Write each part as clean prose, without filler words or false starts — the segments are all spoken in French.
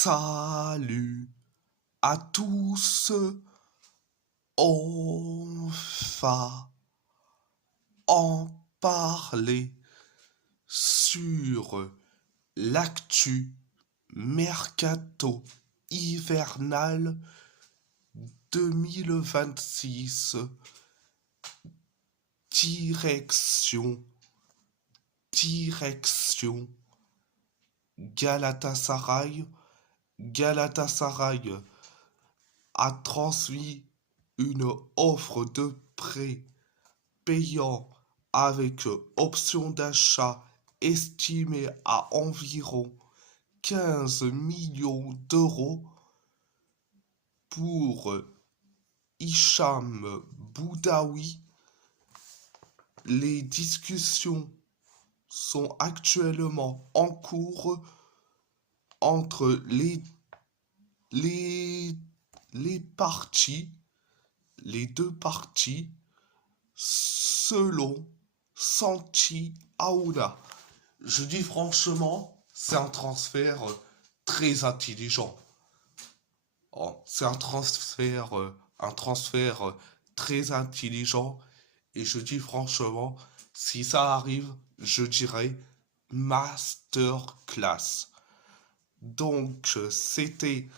Salut à tous, on va en parler sur l'actu mercato hivernal 2026. Direction Galatasaray. Galatasaray a transmis une offre de prêt payant avec option d'achat estimée à environ 15 millions d'euros pour Hicham Boudaoui. Les discussions sont actuellement en cours entre les parties, les deux parties, selon Santi Aouna. Je dis franchement, c'est un transfert très intelligent. C'est un transfert très intelligent. Et je dis franchement, si ça arrive, je dirais masterclass. Donc, c'était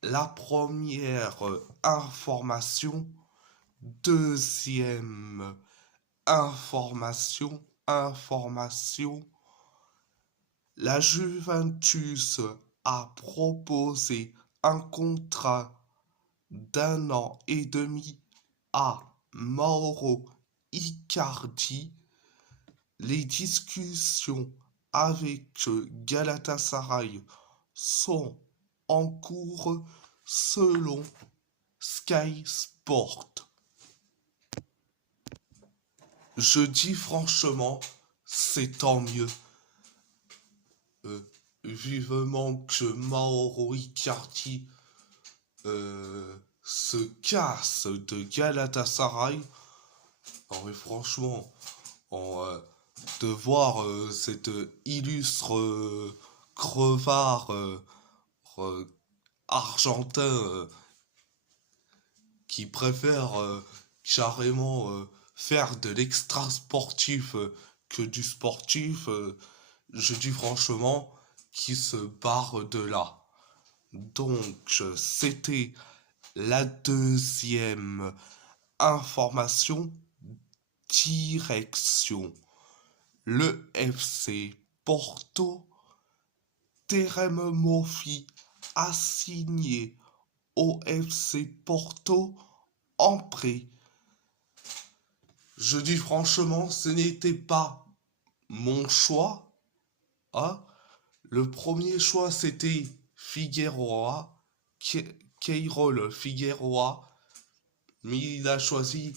la première information. Deuxième information. La Juventus a proposé un contrat d'1 an et demi à Mauro Icardi. Les discussions avec Galatasaray sont en cours selon Sky Sport. Je dis franchement, c'est tant mieux. Vivement que Mauro Icardi se casse de Galatasaray. Non mais franchement, de voir cet illustre crevard argentin qui préfère carrément faire de l'extra sportif que du sportif, je dis franchement qu'il se barre de là. Donc c'était la deuxième information. Direction le FC Porto. Terem Moffi a signé au FC Porto en prêt. Je dis franchement, ce n'était pas mon choix. Hein. Le premier choix, c'était Figueroa, Keirol Figueroa, mais il a choisi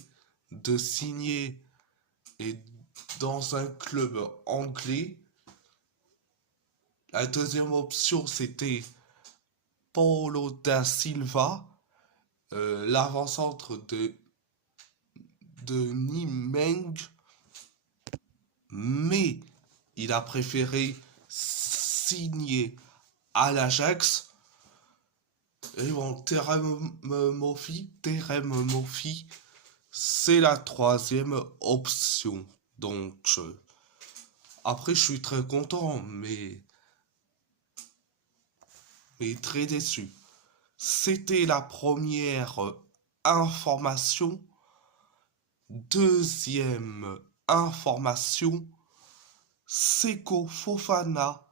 de signer dans un club anglais. La deuxième option, c'était Paulo da Silva, l'avant-centre de Nimeng, mais il a préféré signer à l'Ajax. Et bon, Terem Moffi, c'est la troisième option. Donc, après, je suis très content, mais très déçu. C'était la première information. Deuxième information, Seko Fofana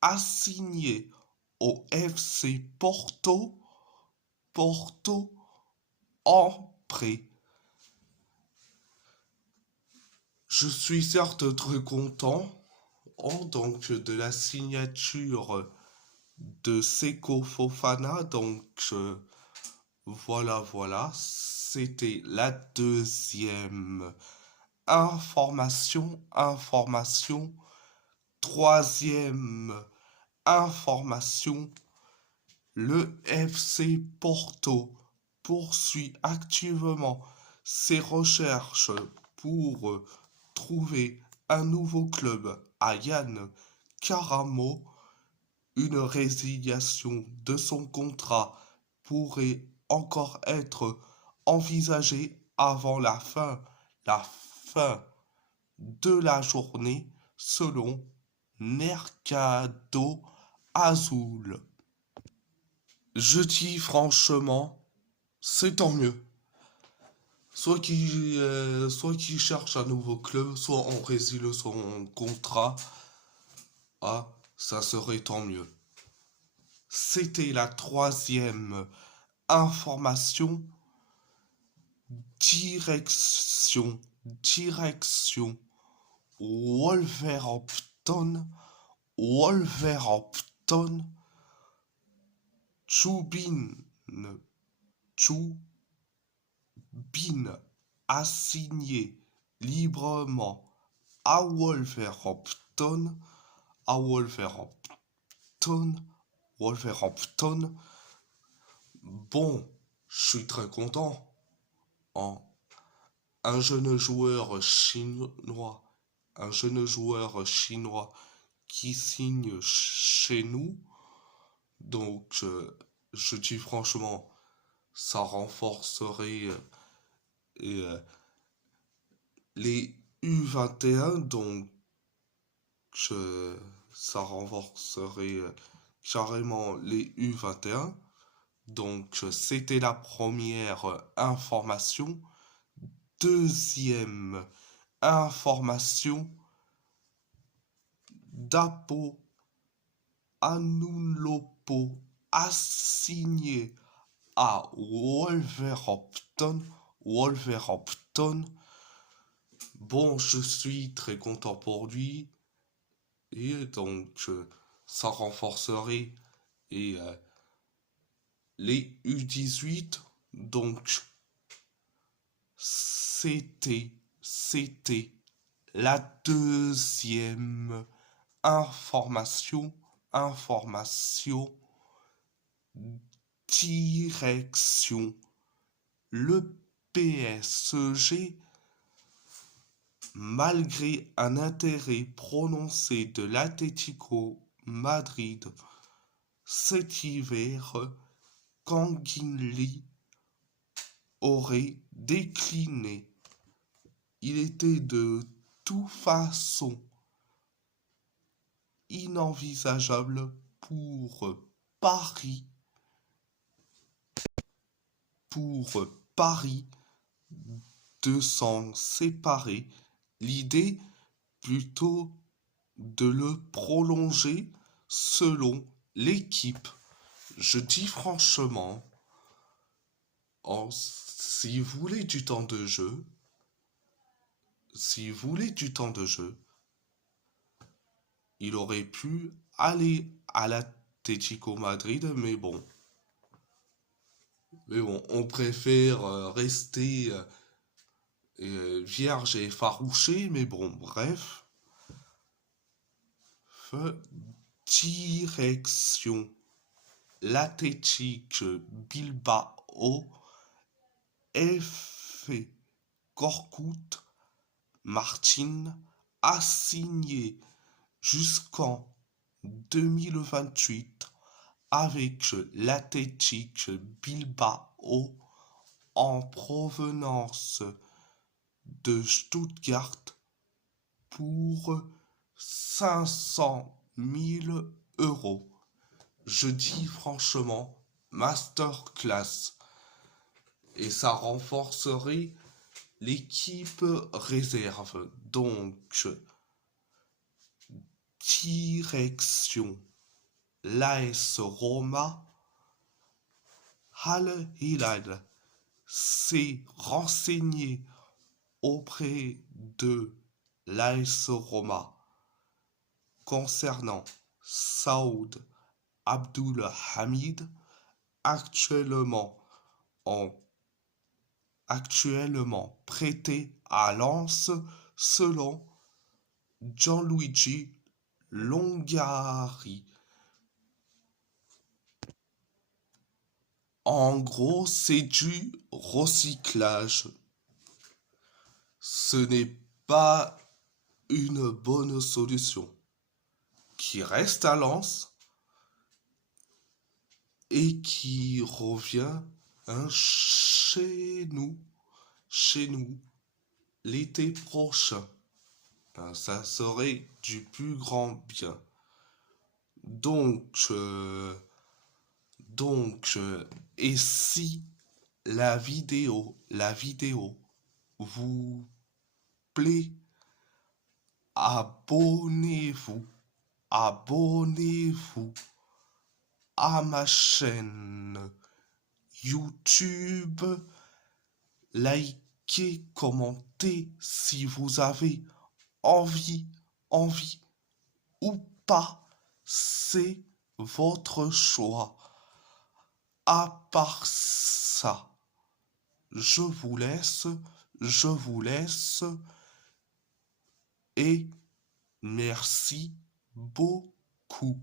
a signé au FC Porto en prêt. Je suis certes très content donc de la signature de Seko Fofana. Donc voilà, c'était la deuxième information. Troisième information, le FC Porto poursuit activement ses recherches pour trouver un nouveau club à Yann Karamo. une résiliation de son contrat pourrait encore être envisagée avant la fin de la journée selon Mercado Azul. Je dis franchement, c'est tant mieux. Soit qu'il cherche un nouveau club, soit on résilie son contrat. Ah, ça serait tant mieux. C'était la troisième information. Direction. Wolverhampton. Choubin. Choubin a signé librement à Wolverhampton. À Wolverhampton. Bon, je suis très content. Hein. Un jeune joueur chinois. Un jeune joueur chinois qui signe chez nous. Donc, je dis franchement, ça renforcerait euh, les U21. Donc, ça renforcerait carrément les U21. Donc, c'était la première information. Deuxième information, Dapo Anunopo a signé à Wolverhampton. Bon, je suis très content pour lui. Et donc, ça renforcerait et, les U18. Donc, c'était la deuxième information. Direction. Le PSG, malgré un intérêt prononcé de l'Atlético Madrid cet hiver, Kanginli aurait décliné. Il était de toute façon inenvisageable pour Paris de s'en séparer. L'idée plutôt de le prolonger selon l'équipe. Je dis franchement, si vous voulez du temps de jeu, il aurait pu aller à l'Atlético Madrid, mais bon, on préfère rester vierge et effarouché, mais bon, bref. Direction l'Athletic Bilbao. F. Korkut Martin a signé jusqu'en 2028 avec l'Athletic Bilbao en provenance de Stuttgart pour 500 000 euros. Je dis franchement, masterclass. Et ça renforcerait l'équipe réserve. Donc, direction l'AS Roma. Al Hilal s'est renseigné auprès de l'AS Roma concernant Saoud Abdul Hamid, actuellement prêté à Lens selon Gianluigi Longari. En gros, c'est du recyclage. Ce n'est pas une bonne solution. Qui reste à Lens, et qui revient chez nous, l'été prochain. Ça serait du plus grand bien. Donc, et si la vidéo vous plaît, abonnez-vous, abonnez-vous à ma chaîne YouTube, likez, commentez si vous avez envie ou pas, c'est votre choix. À part ça, je vous laisse et merci beaucoup.